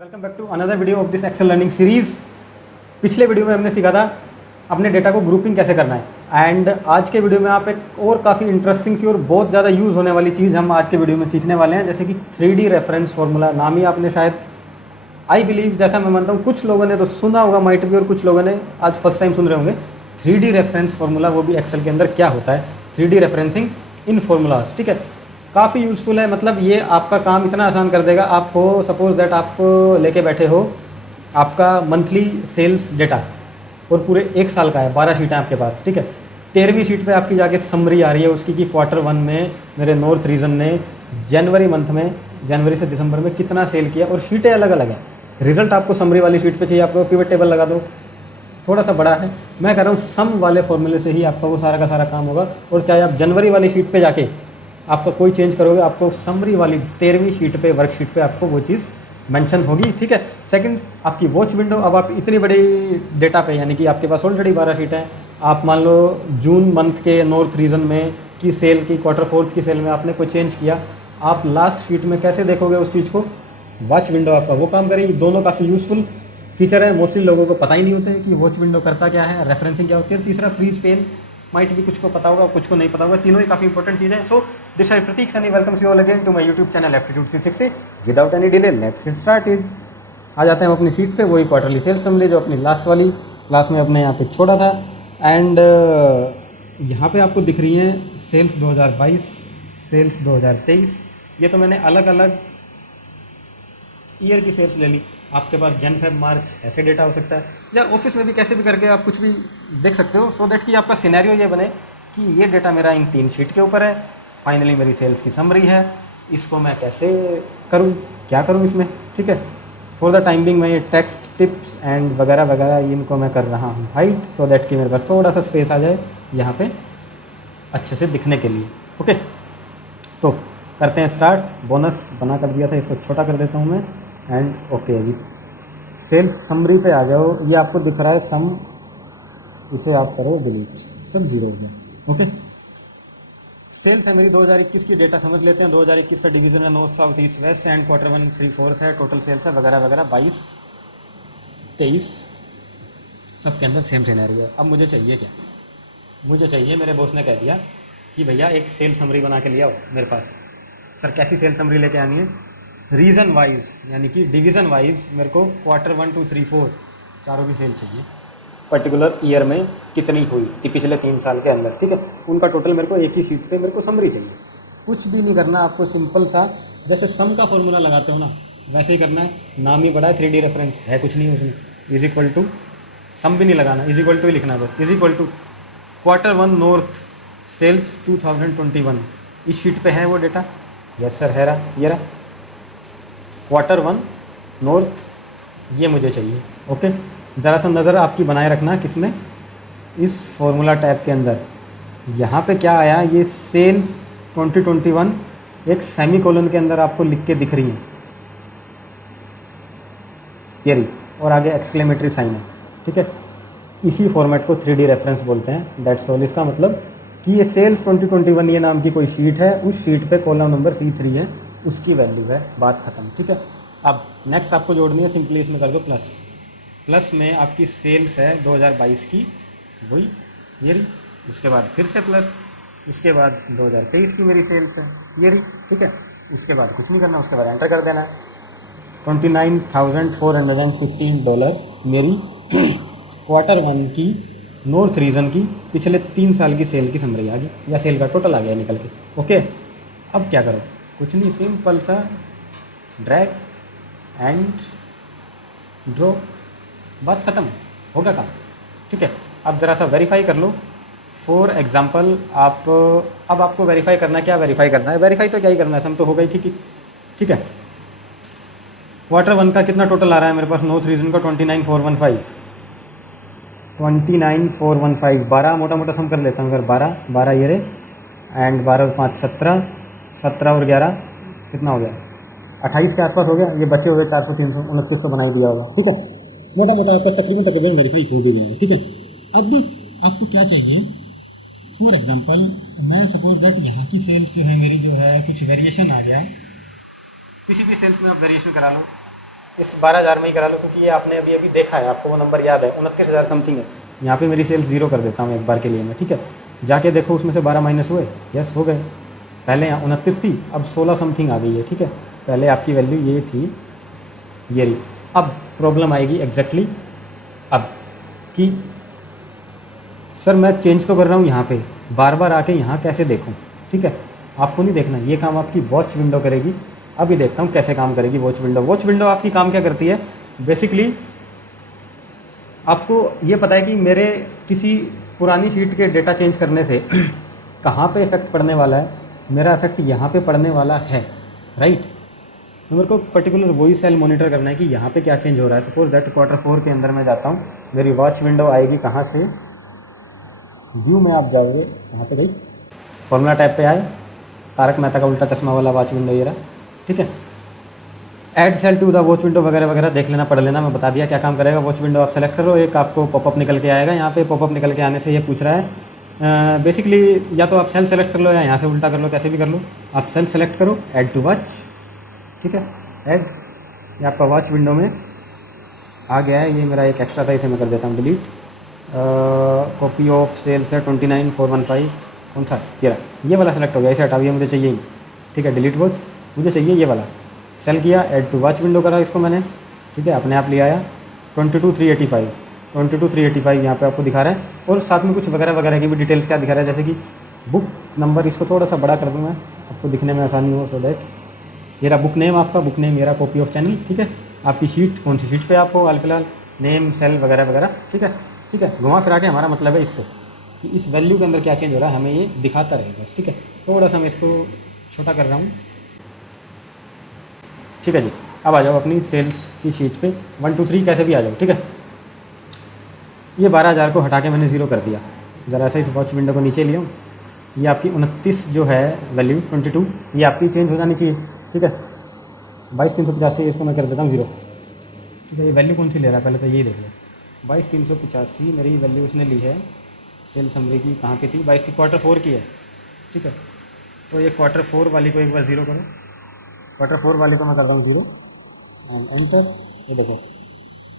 Welcome back to another video of this Excel learning series. पिछले video में हमने सीखा था अपने डेटा को ग्रुपिंग कैसे करना है, एंड आज के वीडियो में आप एक और काफ़ी इंटरेस्टिंग सी और बहुत ज़्यादा यूज़ होने वाली चीज़ हम आज के वीडियो में सीखने वाले हैं, जैसे कि 3D रेफरेंस फार्मूला। नाम ही आपने शायद, आई बिलीव, जैसा मैं मानता हूँ कुछ लोगों ने तो सुना होगा माइट भी, और कुछ लोगों ने आज फर्स्ट टाइम सुन रहे होंगे। 3D रेफरेंस फार्मूला, वो भी एक्सेल के अंदर क्या होता है, 3D रेफरेंसिंग इन फार्मूलाज। ठीक है, काफ़ी यूज़फुल है। मतलब ये आपका काम इतना आसान कर देगा। आप हो सपोज दैट आप लेके बैठे हो आपका मंथली सेल्स डेटा, और पूरे एक साल का है, 12 शीटें आपके पास। ठीक है, 13वीं शीट पे आपकी जाके समरी आ रही है उसकी कि Q1 में मेरे नॉर्थ रीजन ने जनवरी मंथ में, जनवरी से दिसंबर में कितना सेल किया, और शीटें अलग अलग हैं। रिजल्ट आपको समरी वाली शीट पे चाहिए, आपको पिवट टेबल लगा दो, थोड़ा सा बड़ा है। मैं कह रहा हूँ सम वाले फॉर्मूले से ही आपका वो सारा का सारा काम होगा। और चाहे आप जनवरी वाली शीट पे जाके आपका कोई चेंज करोगे, आपको समरी वाली 13वीं शीट पे, वर्कशीट पे आपको वो चीज़ मेंशन होगी। ठीक है। सेकंड, आपकी वॉच विंडो। अब आप इतनी बड़ी डेटा पे, यानी कि आपके पास ऑलरेडी 12 शीट हैं, आप मान लो जून मंथ के नॉर्थ रीजन में की सेल की, Q4 की सेल में आपने कोई चेंज किया, आप लास्ट शीट में कैसे देखोगे उस चीज़ को? वॉच विंडो आपका वो काम करेगी। दोनों काफ़ी यूज़फुल फीचर है, मोस्टली लोगों को पता ही नहीं होते हैं कि वॉच विंडो करता क्या है, रेफरेंसिंग क्या होती है। तीसरा, फ्रीज पेन, माइट भी कुछ को पता होगा, कुछ को नहीं पता होगा। तीनों ही काफ़ी इंपॉर्टेंट चीज़ है। So this I Prateek Sunny, welcomes you all again to my YouTube channel aptitude 360। Without any delay let's get started. आ जाते हैं हम अपनी सीट पे, वही क्वार्टरली सेल्स समरी जो अपनी लास्ट वाली क्लास में अपने यहाँ पे छोड़ा था। एंड यहाँ पे आपको दिख रही हैं सेल्स 2022, सेल्स 2023। ये तो मैंने अलग अलग ईयर की सेल्स ले ली। आपके पास जन फेब मार्च ऐसे डेटा हो सकता है, या ऑफिस में भी कैसे भी करके आप कुछ भी देख सकते हो, सो दैट कि आपका सिनेरियो ये बने कि ये डेटा मेरा इन 3 शीट के ऊपर है, फाइनली मेरी सेल्स की समरी है, इसको मैं कैसे करूं, क्या करूं इसमें। ठीक है, फॉर द टाइम बिंग मैं ये टेक्स्ट टिप्स एंड वगैरह वगैरह इनको मैं कर रहा हूँ हाइड, सो दैट कि मेरे पास थोड़ा सा स्पेस आ जाए यहाँ पे अच्छे से दिखने के लिए। ओके, तो करते हैं स्टार्ट। बोनस बना कर दिया था, इसको छोटा कर देता हूँ मैं। एंड ओके जी, सेल्स समरी पे आ जाओ। ये आपको दिख रहा है सम, इसे आप करो डिलीट, सब जीरो हो गया। ओके, सेल्स है मेरी 2021 की, डेटा समझ लेते हैं। 2021 का डिवीजन है north south east west, and Q1 3/4 है, टोटल सेल्स है वगैरह वगैरह 22 23, सबके अंदर सेम सिनेरियो है। अब मुझे चाहिए क्या? मुझे चाहिए, मेरे बॉस ने कह दिया कि भैया एक सेल समरी बना के ले आओ मेरे पास। सर कैसी सेल समरी लेके आनी है? रीजन वाइज, यानी कि डिवीज़न वाइज मेरे को Q1 2 3 4 चारों की सेल चाहिए। पर्टिकुलर ईयर में कितनी हुई थी पिछले 3 साल के अंदर। ठीक है, उनका टोटल मेरे को एक ही शीट पे मेरे को समरी चाहिए। कुछ भी नहीं करना आपको, सिंपल सा जैसे सम का फॉर्मूला लगाते हो ना, वैसे ही करना है। नाम ही बड़ा है 3D रेफरेंस, है कुछ नहीं उसमें। इज इक्वल टू, सम भी नहीं लगाना, इज इक्वल टू ही लिखना है बस। Is equal to Q1 north sales 2021, इस शीट पे है वो डेटा। यस सर, है रहा, ये रहा Q1 नॉर्थ, ये मुझे चाहिए। ओके, ज़रा सा नज़र आपकी बनाए रखना किसमें, इस फॉर्मूला टैब के अंदर। यहाँ पे क्या आया, ये सेल्स 2021 एक सेमी कोलन के अंदर आपको लिख के दिख रही है, ये रही, और आगे एक्सक्लेमेटरी साइन है। ठीक है, इसी फॉर्मेट को 3D रेफरेंस बोलते हैं। That's all. इसका मतलब कि ये सेल्स 2021 ये नाम की कोई शीट है, उस शीट पे कॉलम नंबर C3 है, उसकी वैल्यू है, बात खत्म। ठीक है, अब नेक्स्ट आपको जोड़नी है, सिंपली इसमें कर दो प्लस। प्लस में आपकी सेल्स है 2022 की, वही ये रही, उसके बाद फिर से प्लस, उसके बाद 2023 की मेरी सेल्स है, ये रही। ठीक है, उसके बाद कुछ नहीं करना, उसके बाद एंटर कर देना है। $29,415 मेरी Q1 की नॉर्थ रीजन की पिछले 3 साल की सेल की समरी आ गई, या सेल का टोटल आ गया निकल के। ओके, अब क्या करो? कुछ नहीं, सिंपल सा ड्रैग एंड ड्रॉप, बात खत्म, होगा काम। ठीक है, अब ज़रा सा वेरीफाई कर लो। फॉर एग्जांपल आप, अब आपको वेरीफाई करना है, क्या वेरीफाई करना है? वेरीफाई तो क्या ही करना है, सम तो हो गई। ठीक है, ठीक है। Q1 का कितना टोटल आ रहा है मेरे पास नॉर्थ रीजन का? 29,415, 29,415, 12 मोटा मोटा सम कर लेता हूँ। अगर 12 ये रहे, एंड 12 और 5 17, 17 और 11 कितना हो गया? 28 के आसपास हो गया। ये बचे हुए 400 300 29 तो बना ही दिया होगा। ठीक है, मोटा मोटा आपका तकरीबन वेरीफाई हो भी गया है। ठीक है, अब आपको क्या चाहिए? फॉर एग्जांपल मैं सपोज दैट यहाँ की सेल्स जो है मेरी, जो है कुछ वेरिएशन आ गया, किसी भी सेल्स में आप वेरिएशन करा लो, इस 12,000 में ही करा लो, क्योंकि ये आपने अभी अभी देखा है, आपको वो नंबर याद है, 29,000 समथिंग है। यहाँ पे मेरी सेल्स 0 कर देता हूँ एक बार के लिए मैं, ठीक है। जाके देखो उसमें से 12 माइनस हुए, यस हो गए। पहले यहाँ 29 थी, अब 16 समथिंग आ गई है, ठीक है। पहले आपकी वैल्यू ये थी, ये रही। अब प्रॉब्लम आएगी एग्जैक्टली अब कि सर मैं चेंज तो कर रहा हूँ यहाँ पे, बार बार आके यहाँ कैसे देखूँ, ठीक है। आपको नहीं देखना, ये काम आपकी वॉच विंडो करेगी। अभी देखता हूँ कैसे काम करेगी वॉच विंडो। वॉच विंडो आपकी काम क्या करती है, बेसिकली आपको ये पता है कि मेरे किसी पुरानी शीट के डेटा चेंज करने से कहाँ पे इफेक्ट पड़ने वाला है, मेरा इफेक्ट यहाँ पे पड़ने वाला है, राइट। तो मेरे को पर्टिकुलर वही सेल मॉनिटर करना है कि यहाँ पे क्या चेंज हो रहा है। सपोज दैट Q4 के अंदर मैं जाता हूँ, मेरी वॉच विंडो आएगी कहाँ से, व्यू में आप जाओगे, कहाँ पे गई, फॉर्मूला टैब पे आए, तारक मेहता का उल्टा चश्मा वाला वॉच विंडो ये रहा, ठीक है। Add cell to the watch window वगैरह वगैरह देख लेना, पढ़ लेना, मैं बता दिया क्या काम करेगा। वॉच विंडो आप सेलेक्ट करो, एक आपको पॉपअप निकल के आएगा। यहाँ पे पॉपअप निकल के आने से ये पूछ रहा है बेसिकली या तो आप सेल सेलेक्ट कर लो या यहाँ से उल्टा कर लो, कैसे भी कर लो। आप सेल सेलेक्ट करो, ऐड टू वॉच, ठीक है। ऐड, ये आपका वॉच विंडो में आ गया है। ये मेरा एक एक्स्ट्रा था, इसे मैं कर देता हूँ डिलीट। कॉपी ऑफ सेल्स है 29415, कौन सा, ये वाला सेलेक्ट हो गया, इसे हटाओ, ये मुझे चाहिए ही, ठीक है। डिलीट वॉच, मुझे चाहिए ये वाला, सेल किया, ऐड टू वॉच विंडो करा इसको मैंने, ठीक है। अपने आप ले आया 22,385 यहाँ पे आपको दिखा रहा है। और साथ में कुछ वगैरह वगैरह की भी डिटेल्स क्या दिखा रहा है, जैसे कि बुक नंबर, इसको थोड़ा सा बड़ा कर दूँ मैं, आपको दिखने में आसानी हो, सो दैट ये रहा बुक नेम, आपका बुक नेम, मेरा कॉपी ऑफ चैनल, ठीक है। आपकी शीट, कौन सी शीट पे आप हो हाल फिलहाल, नेम, सेल वगैरह वगैरह, ठीक है, ठीक है। घुमा फिरा के हमारा मतलब है इससे कि इस वैल्यू के अंदर क्या चेंज हो रहा है, हमें ये दिखाता रहेगा, ठीक है। थोड़ा सा मैं इसको छोटा कर रहा हूँ, ठीक है जी। अब आ जाओ अपनी सेल्स की शीट पे, 1 2 3 कैसे भी आ जाओ, ठीक है। ये 12,000 को हटा के मैंने 0 कर दिया। ज़रा सा इस वॉच विंडो को नीचे लिया, ये आपकी 29 जो है वैल्यू 22, ये आपकी चेंज हो जानी चाहिए, ठीक है। 22,385 इसको मैं कर देता हूँ 0, ठीक है। ये वैल्यू कौन सी ले रहा है, पहले तो यही देख लो। 22,385 मेरी वैल्यू उसने ली है सेल समरी की, कहाँ पे थी, 22 की Q4 की है, ठीक है। तो ये Q4 वाली को एक बार 0 करो, Q4 वाली को मैं कर रहा हूँ 0 एंड एंटर। ये देखो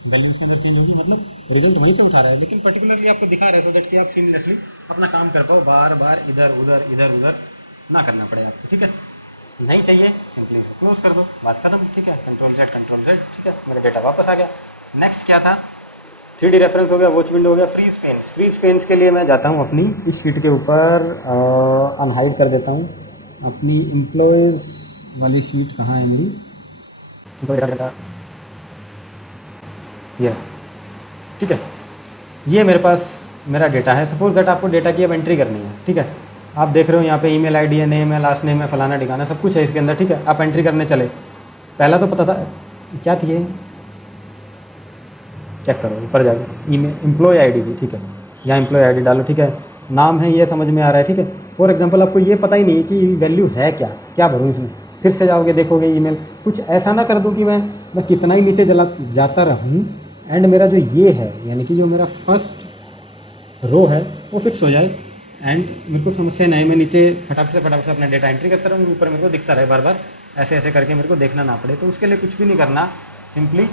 वैल्यू उसके अंदर चेंज होगी, मतलब रिजल्ट वहीं से उठा रहा है, लेकिन पर्टिकुलरली आपको दिखा रहा है, सो दैट कि आप सीमलेसली अपना काम कर पाओ, बार बार इधर उधर ना करना पड़े आपको, ठीक है। नहीं चाहिए सिंपली इसको क्लोज कर दो, बात खत्म, ठीक है। कंट्रोल जेड, ठीक है। मेरा डेटा वापस आ गया। नेक्स्ट क्या था, 3D रेफरेंस हो गया, वॉच विंडो हो गया, फ्रीज पेन्स। फ्रीज पेन्स के लिए मैं जाता हूँ अपनी इस शीट के ऊपर, अनहाइड कर देता हूँ अपनी एम्प्लॉयज़ वाली शीट, कहाँ है मेरी, ये, ठीक है। ये मेरे पास मेरा डेटा है। सपोज दैट आपको डेटा की अब एंट्री करनी है, ठीक है। आप देख रहे हो यहाँ पे ईमेल आईडी है, नेम है, लास्ट नेम है, फलाना ठिकाना, सब कुछ है इसके अंदर, ठीक है। आप एंट्री करने चले, पहला तो पता था क्या थी, ये चेक करो ऊपर जाके, ईमेल एम्प्लॉय आईडी थी, ठीक है। यहाँ एम्प्लॉय आईडी डालो, ठीक है। नाम है, ये समझ में आ रहा है, ठीक है। फॉर एग्जांपल आपको ये पता ही नहीं कि वैल्यू है क्या, क्या भरूँ इसमें, फिर से जाओगे देखोगे ईमेल, कुछ ऐसा ना कर दूँ कि मैं कितना ही नीचे जाता रहूँ एंड मेरा जो ये है, यानी कि जो मेरा फर्स्ट रो है वो फिक्स हो जाए एंड मेरे को समस्या नहीं, मैं नीचे फटाफट से अपना डेटा एंट्री करता रहूँ, ऊपर मेरे को दिखता रहे बार बार, ऐसे करके मेरे को देखना ना पड़े। तो उसके लिए कुछ भी नहीं करना, सिंपली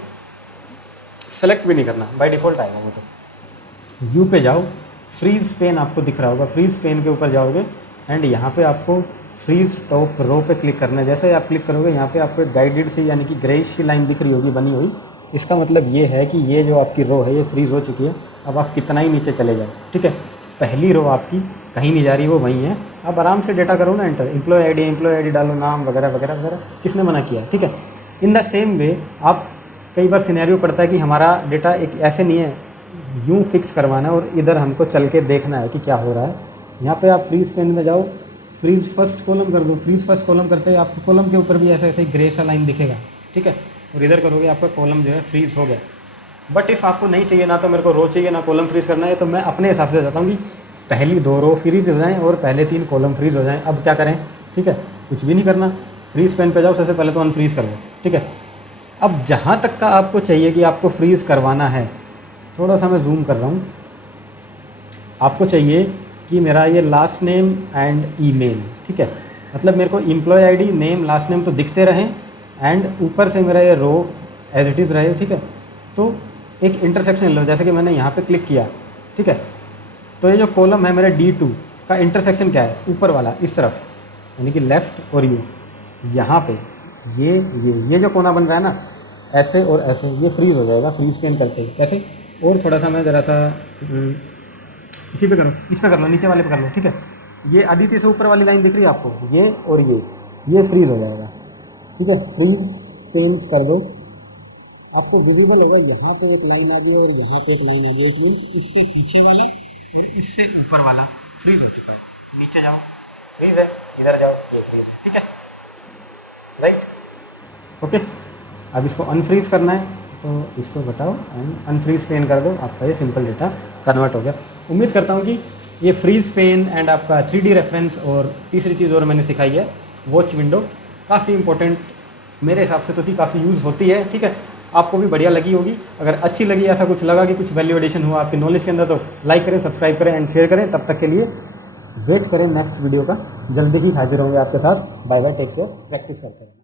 सेलेक्ट भी नहीं करना, बाय डिफ़ॉल्ट आएगा वो। तो व्यू पे जाओ, फ्रीज पेन आपको दिख रहा होगा, फ्रीज पेन के ऊपर जाओगे एंड यहाँ पे आपको फ्रीज टॉप रो पे क्लिक करना है। जैसे आप क्लिक करोगे यहाँ पे आपको एक गाइडेड सी यानी कि ग्रेइश सी लाइन दिख रही होगी बनी हुई, इसका मतलब ये है कि ये जो आपकी रो है ये फ्रीज हो चुकी है। अब आप कितना ही नीचे चले जाओ, ठीक है, पहली रो आपकी कहीं नहीं जा रही, वो वहीं है। अब आराम से डेटा करो ना एंटर, एम्प्लॉय आईडी डालो, नाम वगैरह वगैरह वगैरह, किसने मना किया, ठीक है। इन द सेम वे आप कई बार सिनेरियो पड़ता है कि हमारा डेटा एक ऐसे नहीं है यूँ फिक्स करवाना है और इधर हमको चल के देखना है कि क्या हो रहा है। यहाँ पे आप फ्रीज पेन में जाओ, फ्रीज फर्स्ट कॉलम कर दो। फ्रीज फर्स्ट कॉलम करते ही आपको कॉलम के ऊपर भी ऐसे ग्रे सा लाइन दिखेगा, ठीक है। और इधर करोगे आपका कॉलम जो है फ्रीज हो गया। बट इफ़ आपको नहीं चाहिए, ना तो मेरे को रो चाहिए ना कॉलम फ्रीज करना है, तो मैं अपने हिसाब से चाहता हूँ कि पहली 2 रो फ्रीज हो जाएँ और पहले 3 कॉलम फ्रीज हो जाएँ। अब क्या करें, ठीक है, कुछ भी नहीं करना, फ्रीज पेन पे जाओ, सबसे पहले तो अनफ्रीज कर दो, ठीक है। अब जहाँ तक का आपको चाहिए कि आपको फ्रीज़ करवाना है, थोड़ा सा मैं जूम कर रहा हूँ, आपको चाहिए कि मेरा ये लास्ट नेम एंड ईमेल, ठीक है, मतलब मेरे को employ ID, name, last name तो दिखते रहें एंड ऊपर से मेरा ये रो एज इट इज़ रहे, ठीक है। तो एक इंटरसेक्शन लो, जैसे कि मैंने यहाँ पे क्लिक किया, ठीक है। तो ये जो कॉलम है मेरा D2 का इंटरसेक्शन क्या है, ऊपर वाला इस तरफ, यानी कि लेफ़्ट और ये यहाँ पे ये जो कोना बन रहा है ना, ऐसे और ऐसे, ये फ्रीज़ हो जाएगा फ्रीज पेन करके। कैसे? और थोड़ा सा मैं ज़रा सा इसी पे करो, इस पे कर लो, नीचे वाले पे कर लो, ठीक है। ये आदित्य से ऊपर वाली लाइन दिख रही है आपको, ये और ये फ्रीज़ हो जाएगा, ठीक है। फ्रीज पेन्स कर दो, आपको विजिबल होगा यहाँ पे एक लाइन आ गई और यहाँ पे एक लाइन आ गई। इट मीन्स इससे पीछे वाला और इससे ऊपर वाला फ्रीज हो चुका है। नीचे जाओ, फ्रीज है, इधर जाओ, ये फ्रीज है, ठीक है, राइट, ओके। अब इसको अनफ्रीज करना है तो इसको घटाओ एंड अनफ्रीज पेन कर दो, आपका ये सिंपल डेटा कन्वर्ट हो गया। उम्मीद करता हूँ कि ये फ्रीज पेन एंड आपका 3D रेफरेंस और तीसरी चीज़ और मैंने सिखाई है वॉच विंडो, काफ़ी इंपॉर्टेंट मेरे हिसाब से तो थी, काफ़ी यूज़ होती है, ठीक है। आपको भी बढ़िया लगी होगी। अगर अच्छी लगी, ऐसा कुछ लगा कि कुछ वैल्यू एडिशन हुआ आपकी नॉलेज के अंदर, तो लाइक करें, सब्सक्राइब करें एंड शेयर करें। तब तक के लिए वेट करें नेक्स्ट वीडियो का, जल्दी ही हाजिर होंगे आपके साथ। Bye bye, take care, practice करते रहें।